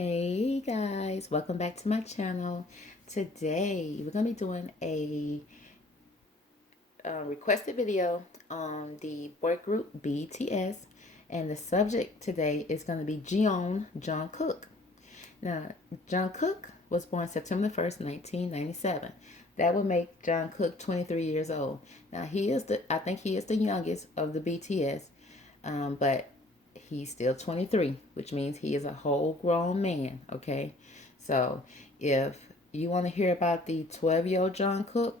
Hey guys, welcome back to my channel. Today we're going to be doing a requested video on the boy group BTS, and the subject today is going to be Jeon Jungkook. Now, Jungkook was born September 1st, 1997. That would make Jungkook 23 years old. Now, I think he is the youngest of the BTS, but he's still 23, which means he is a whole grown man, okay? So if you want to hear about the 12-year-old Jungkook,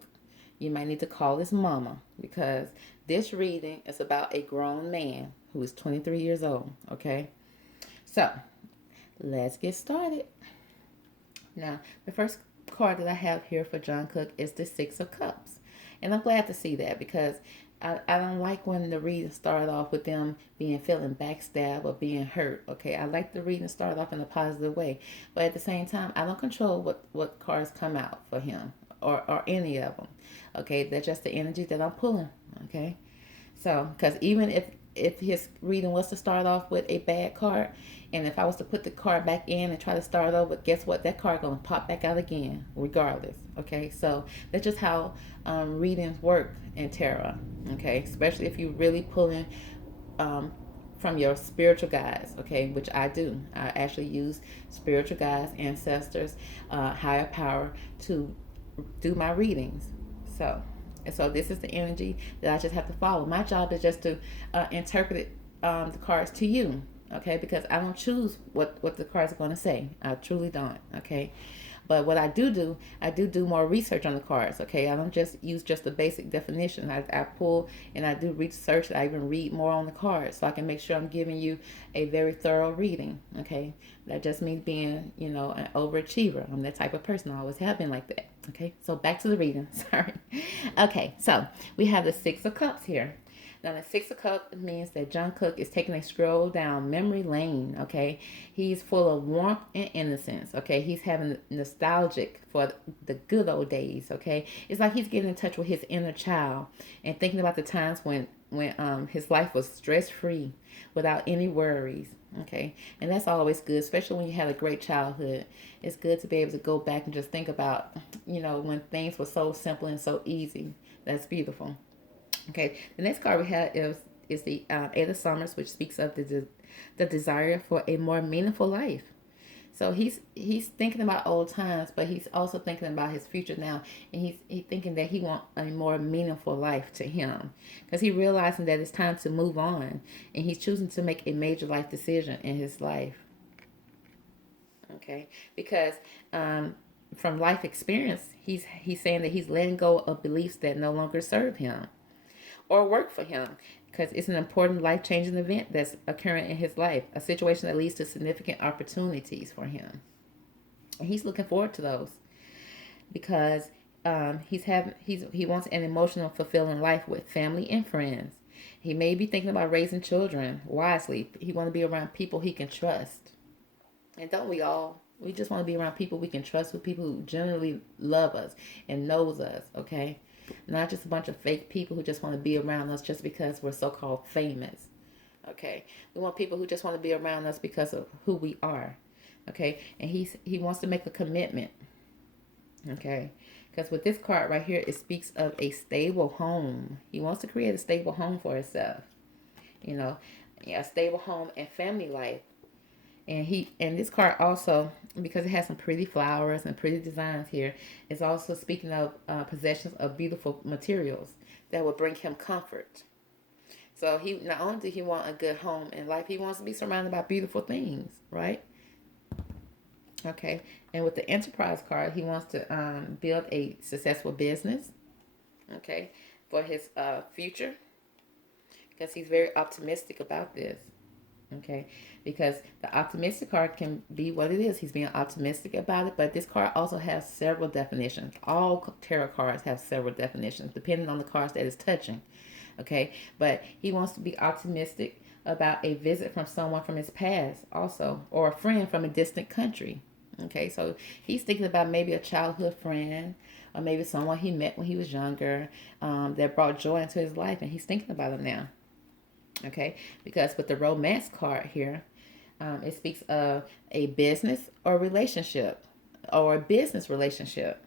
you might need to call his mama, because this reading is about a grown man who is 23 years old, okay? So let's get started. Now, the first card that I have here for Jungkook is the Six of Cups. And I'm glad to see that, because I don't like when the reading start off with them feeling backstabbed or being hurt. Okay, I like the reading start off in a positive way, but at the same time, I don't control what cards come out for him, or any of them. Okay, that's just the energy that I'm pulling. Okay, so because even if his reading was to start off with a bad card, and if I was to put the card back in and try to start over, guess what? That card gonna pop back out again, regardless. Okay, so that's just how readings work in tarot. Okay, especially if you're really pulling um, from your spiritual guides. Okay, which I do. I actually use spiritual guides, ancestors, higher power to do my readings. So, and so this is the energy that I just have to follow. My job is just to interpret the cards to you, okay? Because I don't choose what the cards are going to say. I truly don't, okay? But what I do more research on the cards, okay? I don't just use just the basic definition. I pull and I do research. I even read more on the cards so I can make sure I'm giving you a very thorough reading, okay? That just means being, an overachiever. I'm that type of person. I always have been like that, okay? So back to the reading, sorry. Okay, so we have the Six of Cups here. Now, the Six of Cups means that Jungkook is taking a stroll down memory lane, okay? He's full of warmth and innocence, okay? He's having nostalgic for the good old days, okay? It's like he's getting in touch with his inner child and thinking about the times when his life was stress-free without any worries, okay? And that's always good, especially when you had a great childhood. It's good to be able to go back and just think about, when things were so simple and so easy. That's beautiful. Okay, the next card we have is the Eight of Summers, which speaks of the desire for a more meaningful life. So he's thinking about old times, but he's also thinking about his future now, and he's thinking that he wants a more meaningful life to him, because he realizing that it's time to move on, and he's choosing to make a major life decision in his life. Okay, because from life experience, he's saying that he's letting go of beliefs that no longer serve him or work for him, because it's an important life-changing event that's occurring in his life, a situation that leads to significant opportunities for him. And he's looking forward to those, because he wants an emotional, fulfilling life with family and friends. He may be thinking about raising children wisely. He want to be around people he can trust. And don't we all? We just want to be around people we can trust, with people who genuinely love us and knows us, okay? Not just a bunch of fake people who just want to be around us just because we're so-called famous, okay? We want people who just want to be around us because of who we are, okay? And he wants to make a commitment, okay? Because with this card right here, it speaks of a stable home. He wants to create a stable home for himself, a stable home and family life. And this card also, because it has some pretty flowers and pretty designs here, is also speaking of possessions of beautiful materials that will bring him comfort. So he not only do he want a good home in life, he wants to be surrounded by beautiful things, right? Okay. And with the Enterprise card, he wants to build a successful business, okay, for his future, because he's very optimistic about this. Okay, because the optimistic card can be what it is. He's being optimistic about it, but this card also has several definitions. All tarot cards have several definitions depending on the cards that it's touching. Okay, but he wants to be optimistic about a visit from someone from his past also, or a friend from a distant country. Okay, so he's thinking about maybe a childhood friend, or maybe someone he met when he was younger, that brought joy into his life, and he's thinking about them now. Okay, because with the romance card here, It speaks of a business or relationship, or a business relationship,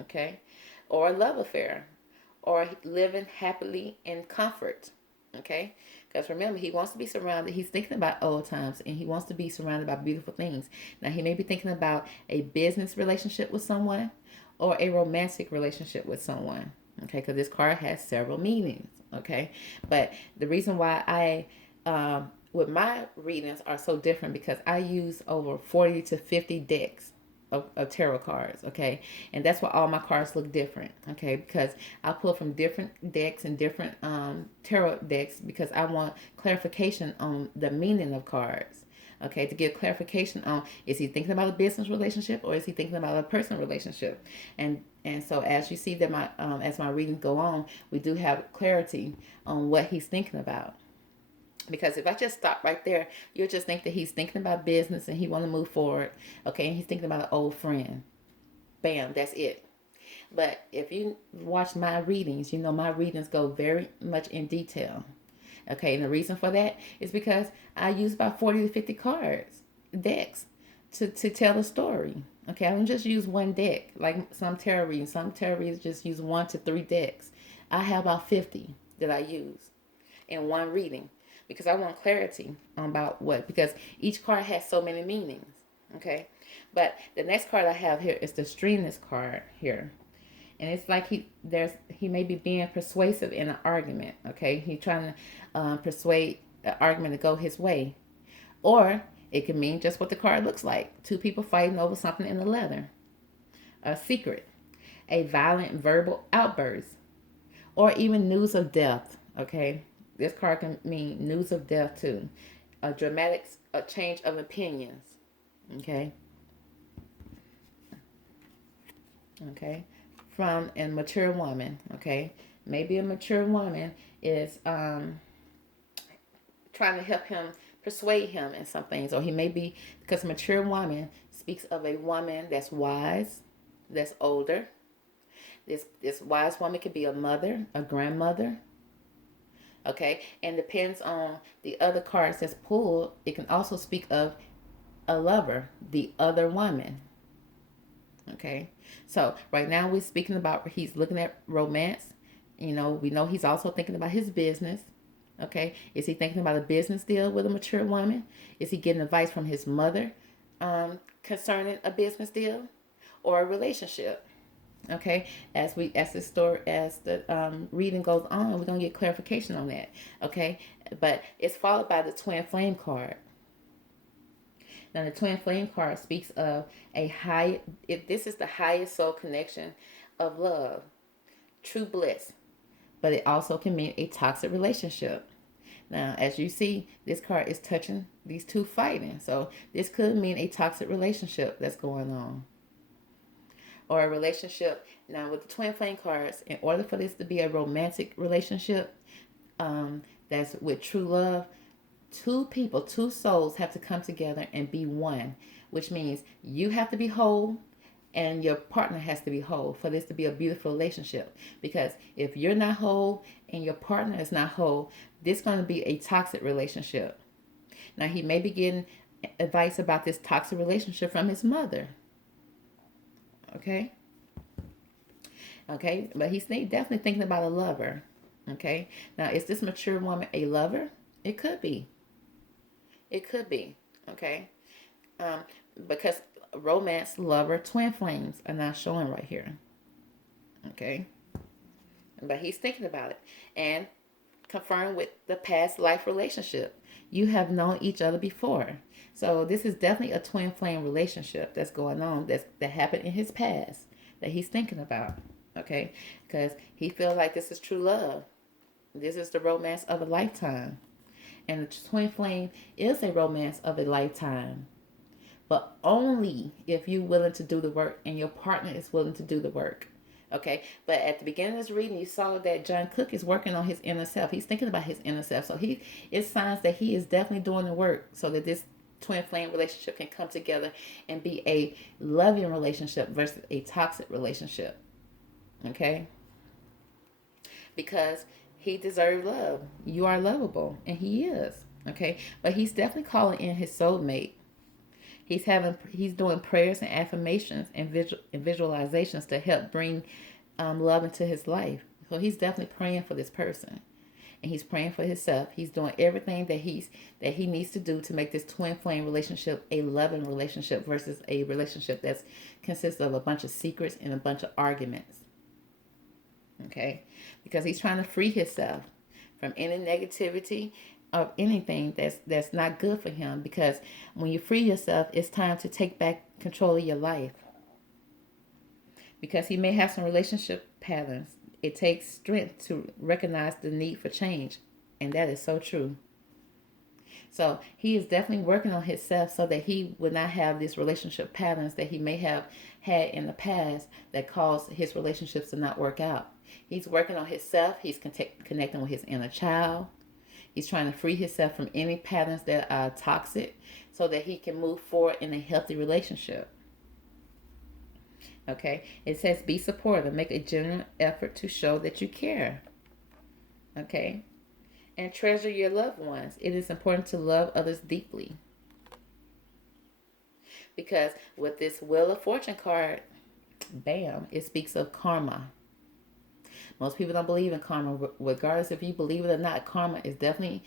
okay, or a love affair, or living happily in comfort, okay. Because remember, he wants to be surrounded. He's thinking about old times, and he wants to be surrounded by beautiful things. Now, he may be thinking about a business relationship with someone, or a romantic relationship with someone, okay. Because this card has several meanings, okay. But the reason why with my readings are so different because I use over 40 to 50 decks of tarot cards, okay? And that's why all my cards look different, okay? Because I pull from different decks and different tarot decks because I want clarification on the meaning of cards, okay? To give clarification on, is he thinking about a business relationship or is he thinking about a personal relationship? And so as you see that as my readings go on, we do have clarity on what he's thinking about. Because if I just stop right there, you'll just think that he's thinking about business and he want to move forward. Okay, and he's thinking about an old friend. Bam, that's it. But if you watch my readings, you know my readings go very much in detail. Okay, and the reason for that is because I use about 40 to 50 decks, to tell a story. Okay, I don't just use one deck like some tarot readings. Some tarot readers just use 1 to 3 decks. I have about 50 that I use in one reading because I want clarity about what, because each card has so many meanings, okay? But the next card I have here is the Streamless card here. And it's like he may be being persuasive in an argument, okay? He's trying to persuade the argument to go his way. Or it can mean just what the card looks like. Two people fighting over something in the leather. A secret. A violent verbal outburst. Or even news of death, okay? This card can mean news of death too. A dramatic change of opinions. Okay. Okay. From a mature woman. Okay. Maybe a mature woman is trying to help him, persuade him in some things. Or he may be, because a mature woman speaks of a woman that's wise, that's older. This wise woman could be a mother, a grandmother. Okay, and depends on the other cards that's pulled. It can also speak of a lover, the other woman. Okay, so right now we're speaking about, he's looking at romance. You know, we know he's also thinking about his business. Okay, is he thinking about a business deal with a mature woman? Is he getting advice from his mother concerning a business deal or a relationship? Okay, as the reading goes on, we're gonna get clarification on that. Okay, but it's followed by the Twin Flame card. Now the Twin Flame card speaks of if this is the highest soul connection of love, true bliss, but it also can mean a toxic relationship. Now, as you see, this card is touching these two fighting, so this could mean a toxic relationship that's going on, or a relationship. Now with the Twin Flame cards, in order for this to be a romantic relationship that's with true love, two souls have to come together and be one, which means you have to be whole and your partner has to be whole for this to be a beautiful relationship. Because if you're not whole and your partner is not whole, this is going to be a toxic relationship. Now he may be getting advice about this toxic relationship from his mother. Okay. Okay, but he's definitely thinking about a lover. Okay. Now, is this mature woman a lover? It could be. It could be. Okay. Because romance, lover, twin flames are not showing right here. Okay. But he's thinking about it. And confirmed with the past life relationship. You have known each other before. So this is definitely a twin flame relationship that's going on, that happened in his past that he's thinking about. Okay, because he feels like this is true love. This is the romance of a lifetime. And the twin flame is a romance of a lifetime. But only if you're willing to do the work and your partner is willing to do the work. Okay, but at the beginning of this reading, you saw that Jungkook is working on his inner self. He's thinking about his inner self. So it's signs that he is definitely doing the work so that this twin flame relationship can come together and be a loving relationship versus a toxic relationship. Okay, because he deserves love. You are lovable, and he is. Okay, but he's definitely calling in his soulmate. He's doing prayers and affirmations and visualizations to help bring love into his life. So he's definitely praying for this person, and he's praying for himself. He's doing everything that he needs to do to make this twin flame relationship a loving relationship versus a relationship that consists of a bunch of secrets and a bunch of arguments. Okay, because he's trying to free himself from any negativity of anything that's not good for him. Because when you free yourself, it's time to take back control of your life. Because he may have some relationship patterns. It takes strength to recognize the need for change, and that is so true. So he is definitely working on himself so that he would not have these relationship patterns that he may have had in the past that caused his relationships to not work out. He's working on himself. He's connecting with his inner child. He's trying to free himself from any patterns that are toxic so that he can move forward in a healthy relationship. Okay, it says be supportive. Make a genuine effort to show that you care. Okay, and treasure your loved ones. It is important to love others deeply. Because with this Wheel of Fortune card, bam, it speaks of karma. Most people don't believe in karma. Regardless if you believe it or not, karma is definitely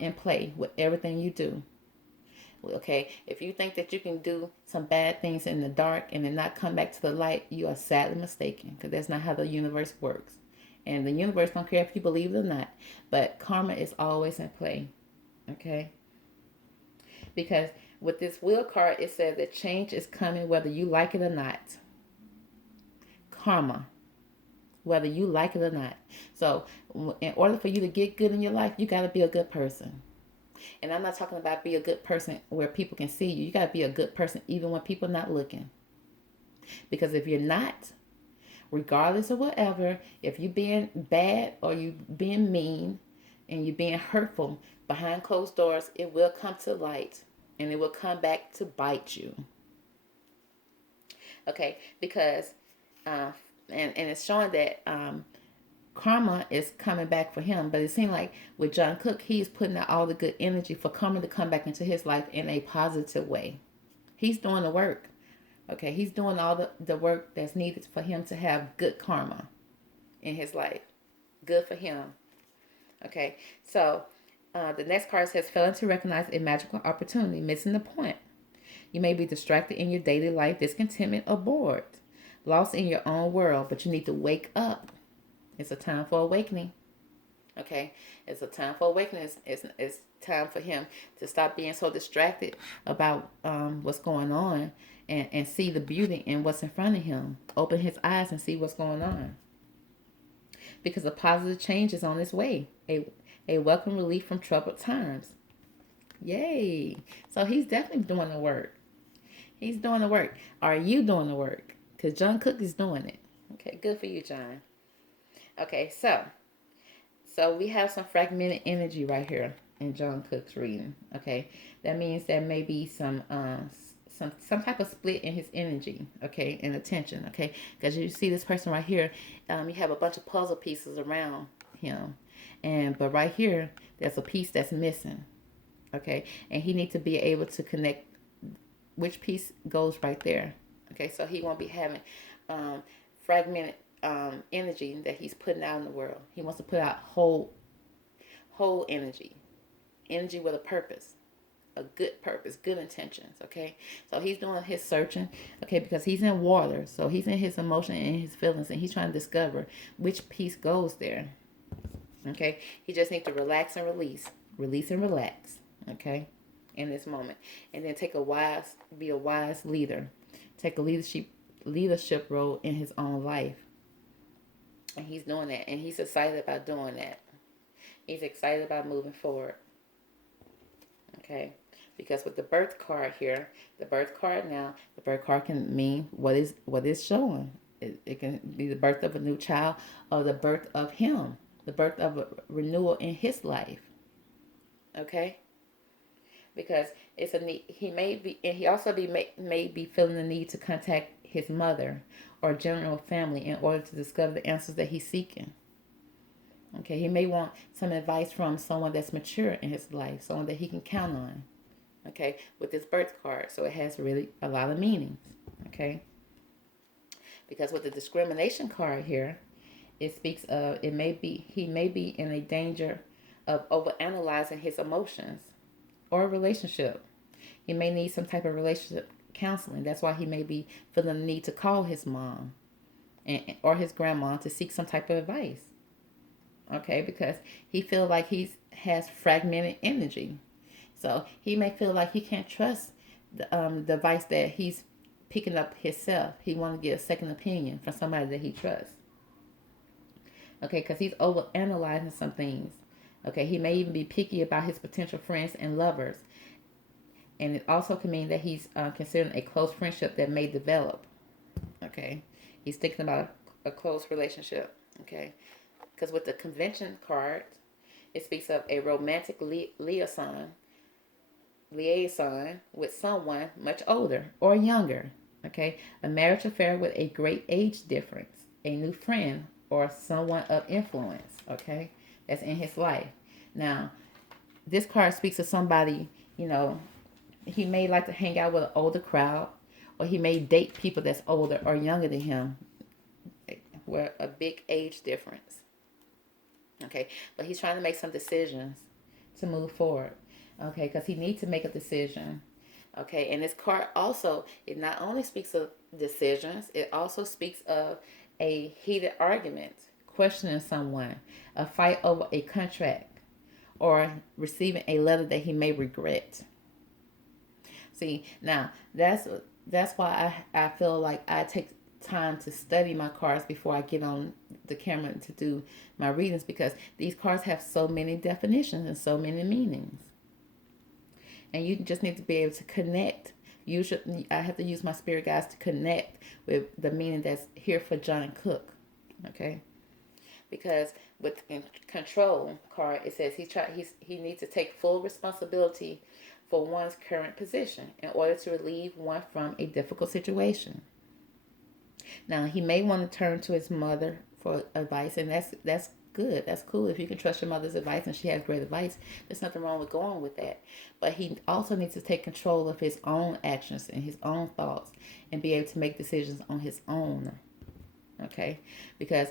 in play with everything you do. Okay, if you think that you can do some bad things in the dark and then not come back to the light, you are sadly mistaken, because that's not how the universe works. And the universe don't care if you believe it or not, but karma is always in play. Okay, because with this wheel card, it says that change is coming whether you like it or not. Karma, whether you like it or not. So in order for you to get good in your life, you got to be a good person. And I'm not talking about be a good person where people can see you. You got to be a good person even when people are not looking. Because if you're not, regardless of whatever, if you're being bad or you being mean and you're being hurtful behind closed doors, it will come to light and it will come back to bite you. Okay, because and it's showing that karma is coming back for him. But it seems like with Jungkook, he's putting out all the good energy for karma to come back into his life in a positive way. He's doing the work. Okay, he's doing all the work that's needed for him to have good karma in his life. Good for him. Okay, so the next card says, failing to recognize a magical opportunity, missing the point. You may be distracted in your daily life, discontentment, or bored, lost in your own world, but you need to wake up. It's a time for awakening. Okay, it's a time for awakening. It's time for him to stop being so distracted about what's going on and see the beauty in what's in front of him. Open his eyes and see what's going on. Because a positive change is on its way. A welcome relief from troubled times. Yay. So he's definitely doing the work. He's doing the work. Are you doing the work? Because Jungkook is doing it. Okay, good for you, John. Okay, so we have some fragmented energy right here in Jungkook's reading. Okay, that means there may be some type of split in his energy. Okay, and attention. Okay, because you see this person right here, you have a bunch of puzzle pieces around him, but right here there's a piece that's missing. Okay, and he needs to be able to connect which piece goes right there. Okay, so he won't be having fragmented energy that he's putting out in the world. He wants to put out whole energy with a purpose, a good purpose, good intentions. Okay, so he's doing his searching. Okay, because he's in water, so he's in his emotion and his feelings, and he's trying to discover which piece goes there. Okay, he just needs to relax and release and relax. Okay, in this moment, and then be a wise leader, take a leadership role in his own life. And he's doing that. And he's excited about doing that. He's excited about moving forward. Okay. Because with the birth card here, the birth card can mean what is showing. It can be the birth of a new child or the birth of him. The birth of a renewal in his life. Okay. Because it's a need. He may be feeling the need to contact his mother or general family in order to discover the answers that he's seeking. Okay, he may want some advice from someone that's mature in his life, someone that he can count on. Okay, with this birth card, so it has really a lot of meanings. Okay, because with the discrimination card here, it speaks of he may be in a danger of overanalyzing his emotions or a relationship. He may need some type of relationship counseling. That's why he may be feeling the need to call his mom or his grandma to seek some type of advice. Okay, because he feels like he has fragmented energy. So he may feel like he can't trust the advice that he's picking up himself. He wants to get a second opinion from somebody that he trusts. Okay, because he's over analyzing some things. Okay, he may even be picky about his potential friends and lovers. And it also can mean that he's considering a close friendship that may develop. Okay, he's thinking about a close relationship. Okay, because with the convention card, it speaks of a romantic liaison with someone much older or younger. Okay, a marriage affair with a great age difference, a new friend, or someone of influence. Okay, that's in his life. Now, this card speaks of somebody, you know, he may like to hang out with an older crowd, or he may date people that's older or younger than him, where a big age difference. Okay, but he's trying to make some decisions to move forward. Okay, because he needs to make a decision. Okay, and this card also, it not only speaks of decisions, it also speaks of a heated argument, questioning someone, a fight over a contract, or receiving a letter that he may regret. See, now that's why I feel like I take time to study my cards before I get on the camera to do my readings, because these cards have so many definitions and so many meanings. And you just need to be able to connect. I have to use my spirit guides to connect with the meaning that's here for Jeon Jungkook. Okay? Because with the control card, it says he needs to take full responsibility for one's current position in order to relieve one from a difficult situation. Now, he may want to turn to his mother for advice, and that's good. That's cool. If you can trust your mother's advice and she has great advice, there's nothing wrong with going with that. But he also needs to take control of his own actions and his own thoughts and be able to make decisions on his own. Okay? Because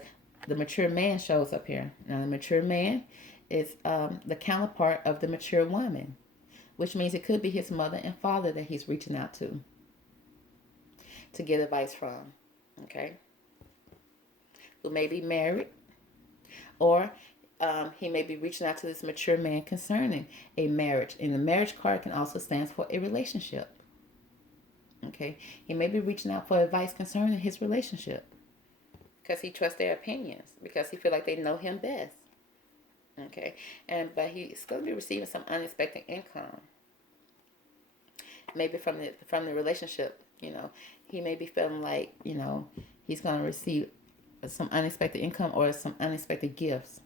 the mature man shows up here. Now, the mature man is the counterpart of the mature woman, which means it could be his mother and father that he's reaching out to get advice from. Okay? Who may be married, or he may be reaching out to this mature man concerning a marriage. And the marriage card can also stand for a relationship. Okay? He may be reaching out for advice concerning his relationship, because he trusts their opinions, because he feels like they know him best. Okay, but he's going to be receiving some unexpected income, maybe from the relationship. He may be feeling like he's going to receive some unexpected income or some unexpected gifts.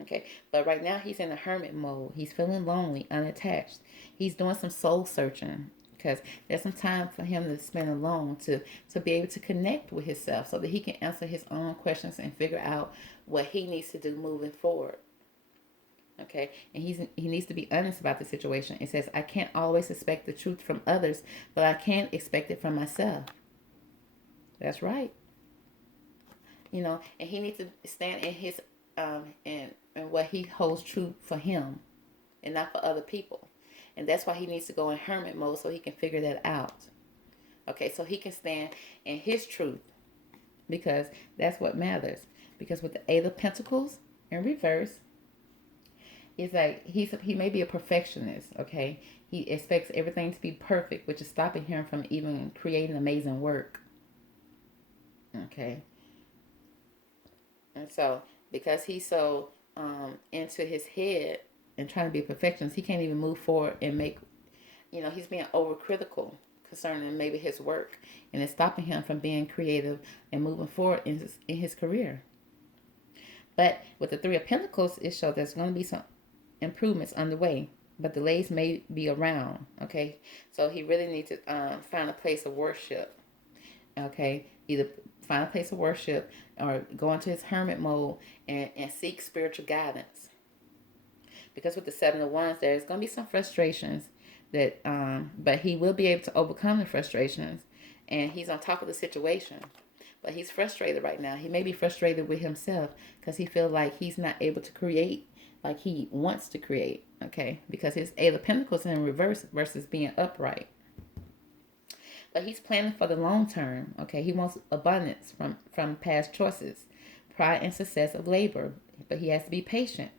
Okay, but right now he's in a hermit mode. He's feeling lonely, unattached. He's doing some soul searching, because there's some time for him to spend alone to be able to connect with himself, so that he can answer his own questions and figure out what he needs to do moving forward. Okay, and he needs to be honest about the situation. It says, I can't always expect the truth from others, but I can expect it from myself. That's right. And he needs to stand in his and what he holds true for him and not for other people. And that's why he needs to go in hermit mode, so he can figure that out. Okay, so he can stand in his truth, because that's what matters. Because with the Eight of Pentacles in reverse, it's like he may be a perfectionist. Okay, he expects everything to be perfect, which is stopping him from even creating amazing work. Okay, and so because he's so into his head and trying to be a perfectionist, he can't even move forward and make, he's being overcritical concerning maybe his work, and it's stopping him from being creative and moving forward in his career. But with the Three of Pentacles, it shows there's going to be some improvements underway, but delays may be around. Okay, so he really needs to find a place of worship Okay, either find a place of worship or go into his hermit mode and seek spiritual guidance. Because with the Seven of Wands, there's going to be some frustrations that, but he will be able to overcome the frustrations, and he's on top of the situation. But he's frustrated right now. He may be frustrated with himself because he feels like he's not able to create like he wants to create. Okay, because his Eight of Pentacles in reverse versus being upright. But he's planning for the long term. Okay, he wants abundance from past choices, pride and success of labor. But he has to be patient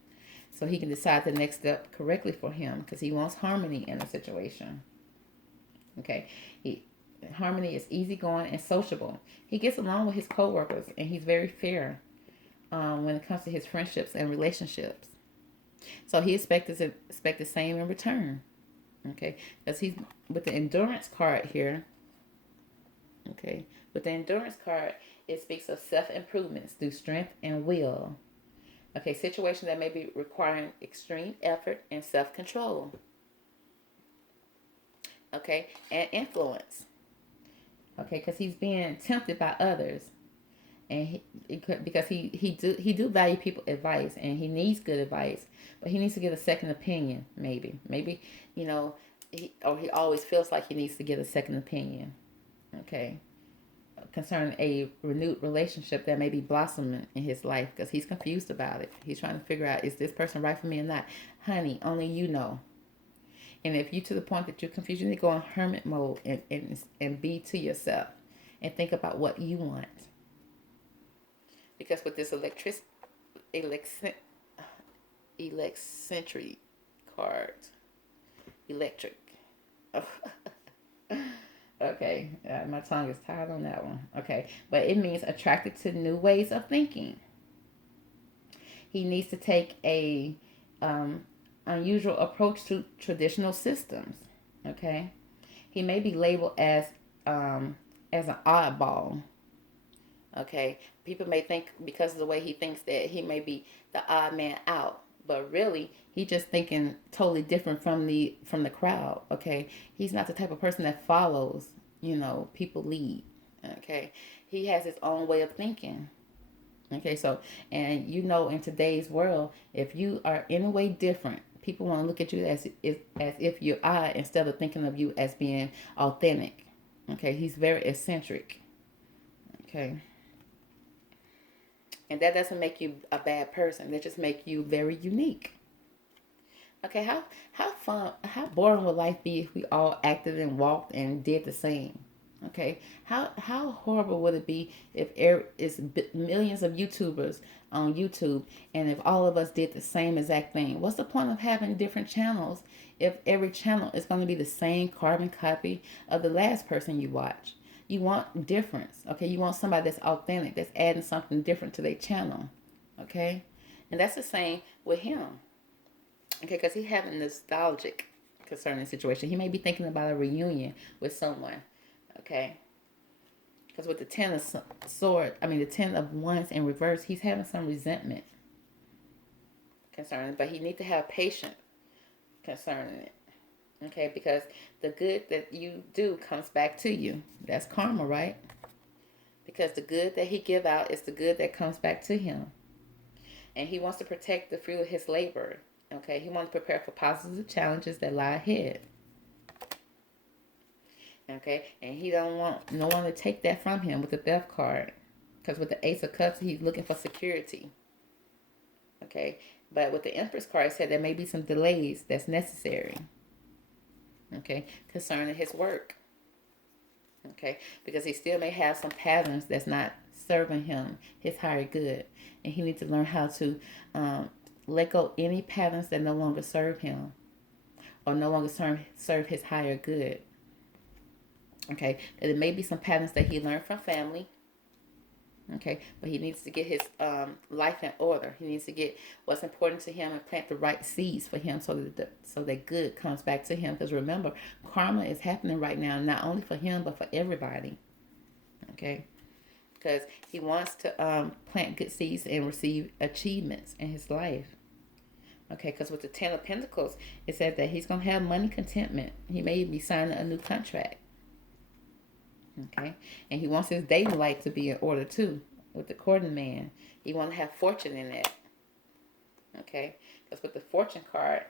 so he can decide the next step correctly for him because he wants harmony in the situation. Okay, harmony is easygoing and sociable. He gets along with his coworkers and he's very fair when it comes to his friendships and relationships. So he expect the same in return. Okay, because he's with the endurance card here. Okay, with the endurance card, it speaks of self improvements through strength and will. Okay, situations that may be requiring extreme effort and self control. Okay, and influence. Okay, because he's being tempted by others, and because he do value people advice, and he needs good advice, but he needs to get a second opinion. Maybe you know, he always feels like he needs to get a second opinion. Okay, concerning a renewed relationship that may be blossoming in his life because he's confused about it. He's trying to figure out, is this person right for me or not? Honey, only you know. And if you to the point that you're confused, you need to go in hermit mode and be to yourself and think about what you want. Because with this eleccentric card, electric. Okay, my tongue is tied on that one. Okay, but it means attracted to new ways of thinking. He needs to take a unusual approach to traditional systems. Okay, he may be labeled as an oddball. Okay, people may think because of the way he thinks that he may be the odd man out, but really he's just thinking totally different from the crowd. Okay, he's not the type of person that follows, people lead. Okay, he has his own way of thinking. Okay, so and in today's world, if you are in a way different, people want to look at you as if you're odd instead of thinking of you as being authentic. Okay, he's very eccentric. Okay. And that doesn't make you a bad person. That just make you very unique. Okay, how boring would life be if we all acted and walked and did the same? Okay, how horrible would it be if it's millions of YouTubers on YouTube and if all of us did the same exact thing? What's the point of having different channels if every channel is going to be the same carbon copy of the last person you watch? You want difference, okay? You want somebody that's authentic, that's adding something different to their channel, okay? And that's the same with him, okay? Because he's having nostalgic concerning the situation. He may be thinking about a reunion with someone, okay? Because with the the 10 of Wands in reverse, he's having some resentment concerning, but he needs to have patience concerning it. Okay, because the good that you do comes back to you. That's karma, right? Because the good that he give out is the good that comes back to him. And he wants to protect the fruit of his labor. Okay, he wants to prepare for positive challenges that lie ahead. Okay, and he don't want no one to take that from him with the Death card. Because with the Ace of Cups, he's looking for security. Okay, but with the Empress card, it said there may be some delays that's necessary. Okay, concerning his work. Okay, because he still may have some patterns that's not serving him his higher good, and he needs to learn how to let go any patterns that no longer serve him or no longer serve his higher good. Okay, and there may be some patterns that he learned from family. Okay, but he needs to get his life in order. He needs to get what's important to him and plant the right seeds for him so that good comes back to him. Because remember, karma is happening right now, not only for him but for everybody. Okay, because he wants to plant good seeds and receive achievements in his life. Okay, because with the 10 of Pentacles, it said that he's going to have money contentment. He may be signing a new contract. Okay. And he wants his dating life to be in order too with the courting man. He wants to have fortune in that. Okay. Because with the fortune card,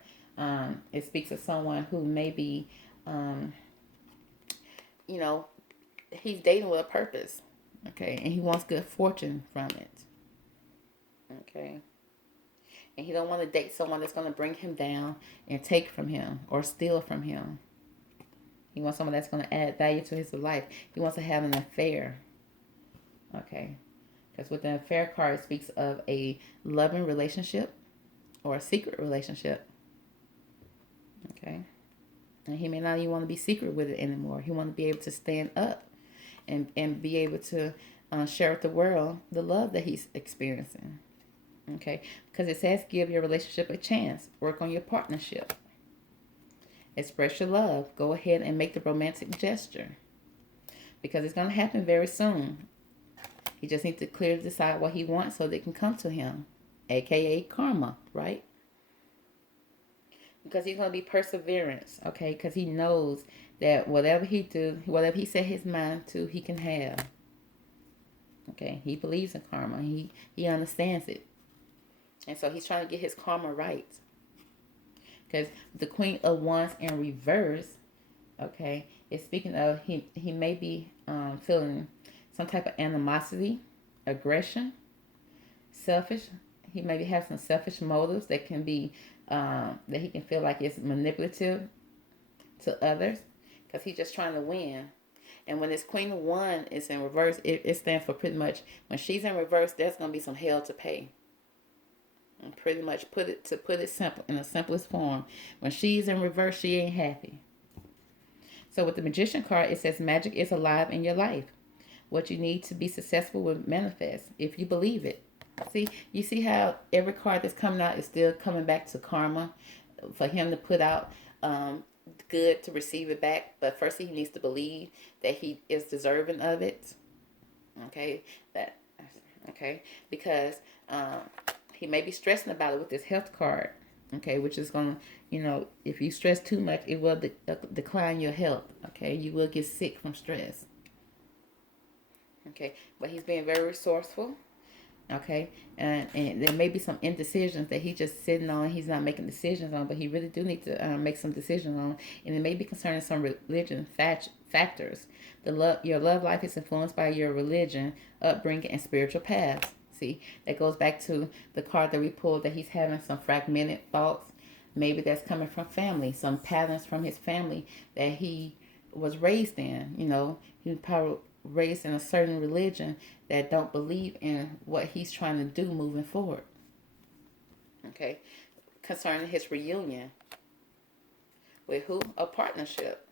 it speaks of someone who may be, um, you know, he's dating with a purpose. Okay. And he wants good fortune from it. Okay. And he don't want to date someone that's going to bring him down and take from him or steal from him. He wants someone that's going to add value to his life. He wants to have an affair. Okay. Because with the affair card, it speaks of a loving relationship or a secret relationship. Okay. And he may not even want to be secret with it anymore. He want to be able to stand up and be able to share with the world the love that he's experiencing. Okay. Because it says give your relationship a chance. Work on your partnership. Express your love. Go ahead and make the romantic gesture. Because it's going to happen very soon. He just needs to clearly decide what he wants so they can come to him. AKA karma, right? Because he's going to be perseverance, okay? Because he knows that whatever he do, whatever he set his mind to, he can have. Okay? He believes in karma. He understands it. And so he's trying to get his karma right. Because the Queen of Wands in reverse, okay, is speaking of he may be feeling some type of animosity, aggression, selfish. He maybe have some selfish motives that can be that he can feel like it's manipulative to others because he's just trying to win. And when this Queen of Wands is in reverse, it stands for pretty much when she's in reverse, there's gonna be some hell to pay. And pretty much put it simple in the simplest form. When she's in reverse, she ain't happy. So with the Magician card, it says magic is alive in your life. What you need to be successful will manifest if you believe it. See, you see how every card that's coming out is still coming back to karma for him to put out good to receive it back. But first he needs to believe that he is deserving of it. Okay, because he may be stressing about it with this health card. Okay, which is going to, if you stress too much, it will decline your health. Okay, you will get sick from stress. Okay, but he's being very resourceful. Okay, and there may be some indecisions that he's just sitting on. He's not making decisions on, but he really do need to make some decisions on. And it may be concerning some religion factors. Your love life is influenced by your religion, upbringing, and spiritual paths. See, that goes back to the card that we pulled that he's having some fragmented thoughts. Maybe that's coming from family, some patterns from his family that he was raised in. He was probably raised in a certain religion that don't believe in what he's trying to do moving forward. Okay, concerning his reunion with who? A partnership.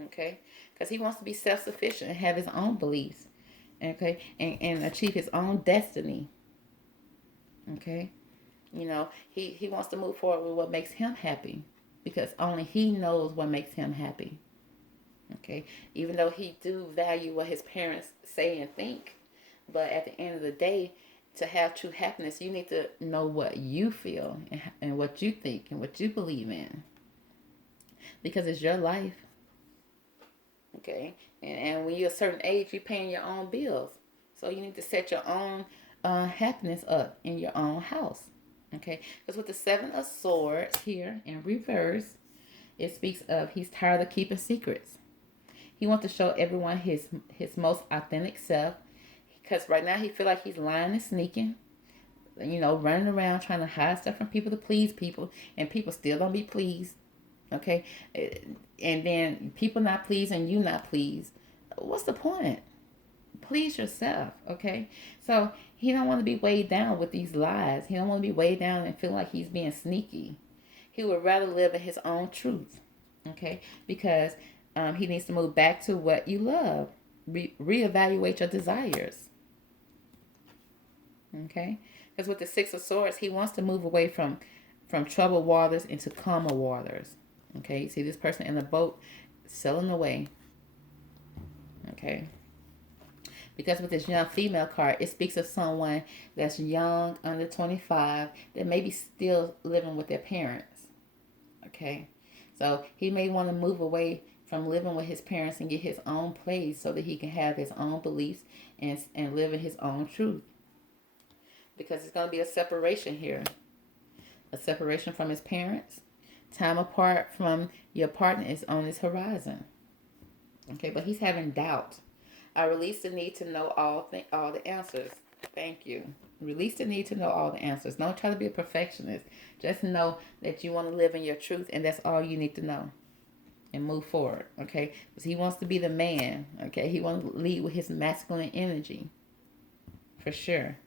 Okay, because he wants to be self-sufficient and have his own beliefs. Okay, and achieve his own destiny. Okay, he wants to move forward with what makes him happy because only he knows what makes him happy. Okay, even though he do value what his parents say and think, but at the end of the day, to have true happiness, you need to know what you feel and what you think and what you believe in, because it's your life. Okay, and when you're a certain age, you're paying your own bills, so you need to set your own happiness up in your own house. Okay, because with the Seven of Swords here in reverse, it speaks of he's tired of keeping secrets. He wants to show everyone his most authentic self. Because right now he feel like he's lying and sneaking. Running around trying to hide stuff from people to please people. And people still don't be pleased. Okay? And then people not pleased and you not pleased. What's the point? Please yourself. Okay? So he don't want to be weighed down with these lies. He don't want to be weighed down and feel like he's being sneaky. He would rather live in his own truth. Okay? Because he needs to move back to what you love. Reevaluate your desires. Okay? Because with the Six of Swords, he wants to move away from troubled waters into calmer waters. Okay? You see this person in a boat sailing away. Okay? Because with this young female card, it speaks of someone that's young, under 25, that may be still living with their parents. Okay? So he may want to move away from living with his parents and get his own place so that he can have his own beliefs and live in his own truth. Because it's going to be a separation here, a separation from his parents. Time apart from your partner is on his horizon. Okay, but he's having doubt. I release the need to know all the answers. Thank you. Release the need to know all the answers. Don't try to be a perfectionist. Just know that you want to live in your truth, and that's all you need to know. And move forward, okay? Because he wants to be the man, okay? He wants to lead with his masculine energy, for sure.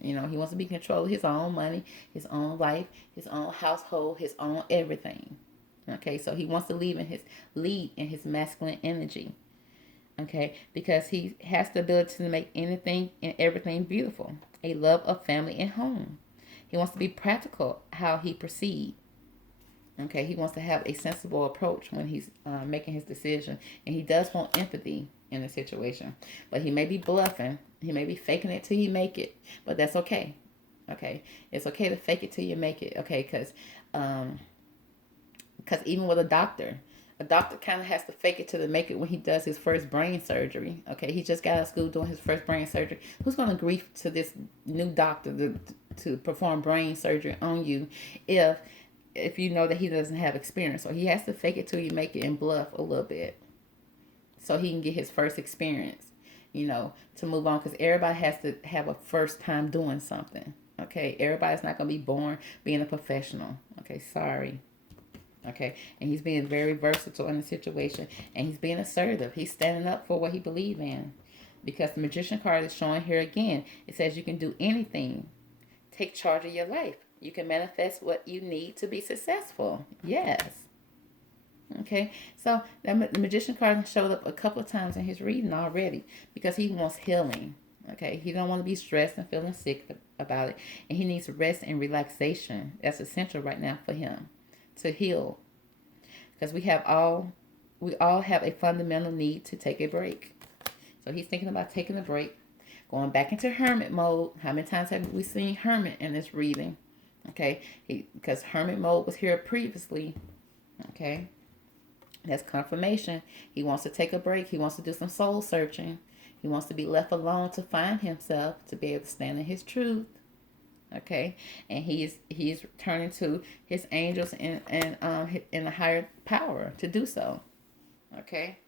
You know, he wants to be in control of his own money, his own life, his own household, his own everything. Okay, so he wants to lead in his masculine energy. Okay, because he has the ability to make anything and everything beautiful. A love of family and home. He wants to be practical how he proceeds. Okay, he wants to have a sensible approach when he's making his decision, and he does want empathy in the situation. But he may be bluffing. He may be faking it till you make it, but that's okay. Okay, it's okay to fake it till you make it. Okay, because even with a doctor kind of has to fake it till they make it when he does his first brain surgery. Okay, he just got out of school doing his first brain surgery. Who's going to agree to this new doctor to perform brain surgery on you if you know that he doesn't have experience? So he has to fake it till you make it and bluff a little bit so he can get his first experience, to move on, because everybody has to have a first time doing something. Okay, everybody's not going to be born being a professional. Okay, sorry. Okay, and he's being very versatile in the situation, and he's being assertive. He's standing up for what he believes in, because the Magician card is showing here again. It says you can do anything. Take charge of your life. You can manifest what you need to be successful. Yes. Okay, so the Magician card showed up a couple of times in his reading already, because he wants healing. Okay, he don't want to be stressed and feeling sick about it, and he needs rest and relaxation. That's essential right now for him to heal, because we all have a fundamental need to take a break. So he's thinking about taking a break, going back into hermit mode. How many times have we seen hermit in this reading? Okay, because hermit mode was here previously. Okay, that's confirmation. He wants to take a break. He wants to do some soul searching. He wants to be left alone to find himself, to be able to stand in his truth. Okay, and he's turning to his angels and in a higher power to do so. Okay,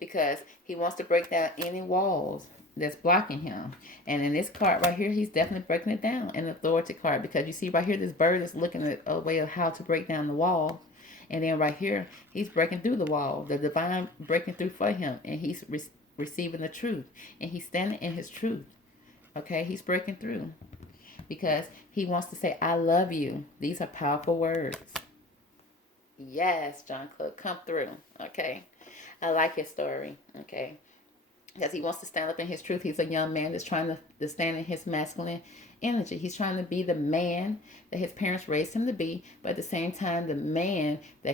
because he wants to break down any walls that's blocking him. And in this card right here, he's definitely breaking it down. An authority card, because you see right here, this bird is looking at a way of how to break down the wall, and then right here, he's breaking through the wall, the divine breaking through for him, and he's receiving the truth, and he's standing in his truth. Okay, he's breaking through, because he wants to say, I love you. These are powerful words. Yes, Jungkook, come through. Okay, I like his story. Okay, because he wants to stand up in his truth. He's a young man that's trying to stand in his masculine energy. He's trying to be the man that his parents raised him to be, but at the same time, the man that